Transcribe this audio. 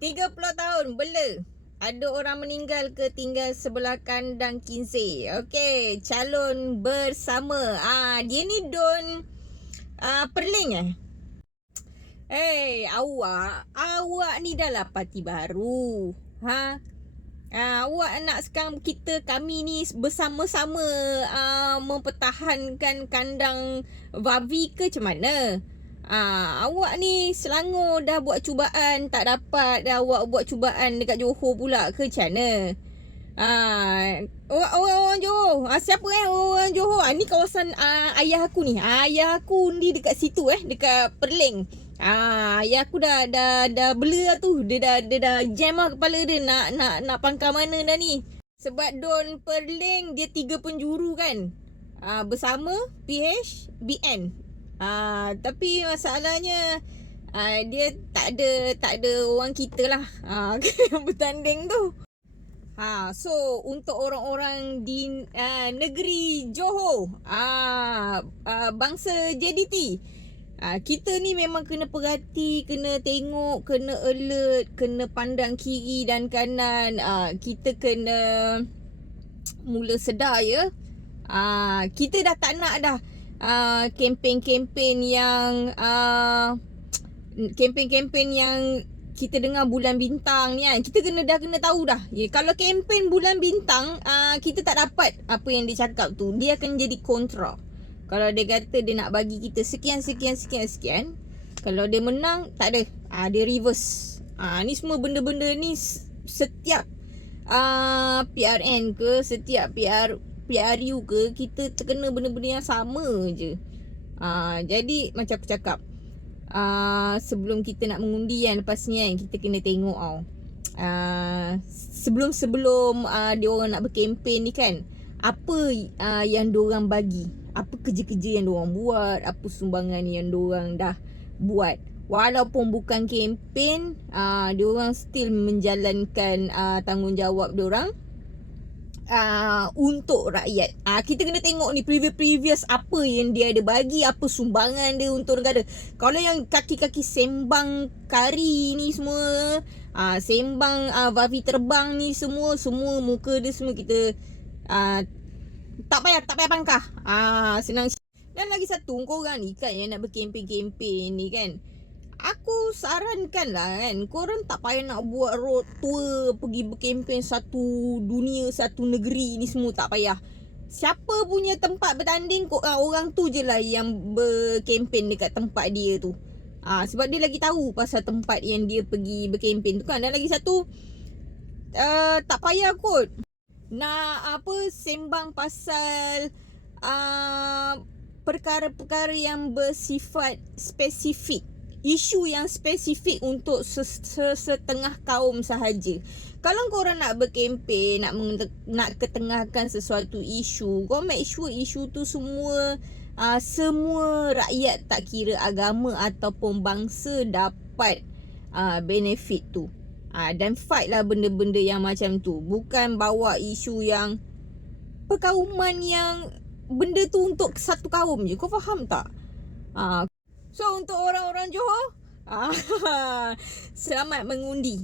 30 tahun bela. Ada orang meninggal ke tinggal sebelah kandang Kinsey. Okey, calon bersama. Dia ni Don Perling awak ni dah lah parti baru. Awak nak sekarang kami ni bersama-sama mempertahankan kandang Vavi ke macam mana? Awak ni Selangor dah buat cubaan tak dapat, dah awak buat cubaan dekat Johor pula ke macam mana? Orang Johor. Siapa orang Johor? Ni kawasan ayah aku ni. Ayah aku ni dekat situ dekat Perling. Ayah aku dah bela lah tu. Dia dah jam lah kepala dia nak pangkal mana dah ni. Sebab Don Perling dia 3 penjuru kan. Bersama PHBN. Tapi masalahnya dia tak ada orang kita lah bertanding tu. So untuk orang-orang di negeri Johor, bangsa JDT, kita ni memang kena perhati, kena tengok, kena alert, kena pandang kiri dan kanan. Kita kena mula sedar ya. Kita dah tak nak dah kempen-kempen yang kita dengar bulan bintang ni kan. Kita kena tahu dah. Kalau kempen bulan bintang, kita tak dapat apa yang dia cakap tu, dia akan jadi kontra. Kalau dia kata dia nak bagi kita sekian, kalau dia menang, tak ada. Dia reverse. Ni semua benda-benda ni setiap PRN ke, setiap PRU ke, kita terkena benda-benda yang sama je. Jadi macam aku cakap, sebelum kita nak mengundi kan, lepas ni kan, kita kena tengok sebelum dia orang nak berkempen ni kan, apa yang diorang bagi, apa kerja-kerja yang diorang buat, apa sumbangan yang diorang dah buat. Walaupun bukan kempen, diorang still menjalankan tanggungjawab diorang untuk rakyat. Kita kena tengok ni previous apa yang dia ada bagi, apa sumbangan dia untuk negara. Kalau yang kaki-kaki sembang kari ni semua, sembang Vavi terbang ni semua muka dia semua kita tak payah pangkah. Senang. Dan lagi satu, korang ni kan yang nak berkempen-kempen ni kan, aku sarankan lah kan, korang tak payah nak buat road tour pergi berkempen satu dunia, satu negeri ni semua, tak payah. Siapa punya tempat bertanding, orang tu je lah yang berkempen dekat tempat dia tu. Sebab dia lagi tahu pasal tempat yang dia pergi berkempen tu kan. Dan lagi satu, tak payah kot nak sembang pasal perkara-perkara yang bersifat spesifik, isu yang spesifik untuk setengah kaum sahaja. Kalau korang nak berkempen, nak ketengahkan sesuatu isu, korang make sure isu tu semua rakyat, tak kira agama ataupun bangsa, dapat benefit tu. Dan fight lah benda-benda yang macam tu. Bukan bawa isu yang perkauman yang benda tu untuk satu kaum je. Kau faham tak? So untuk orang-orang Johor, selamat mengundi.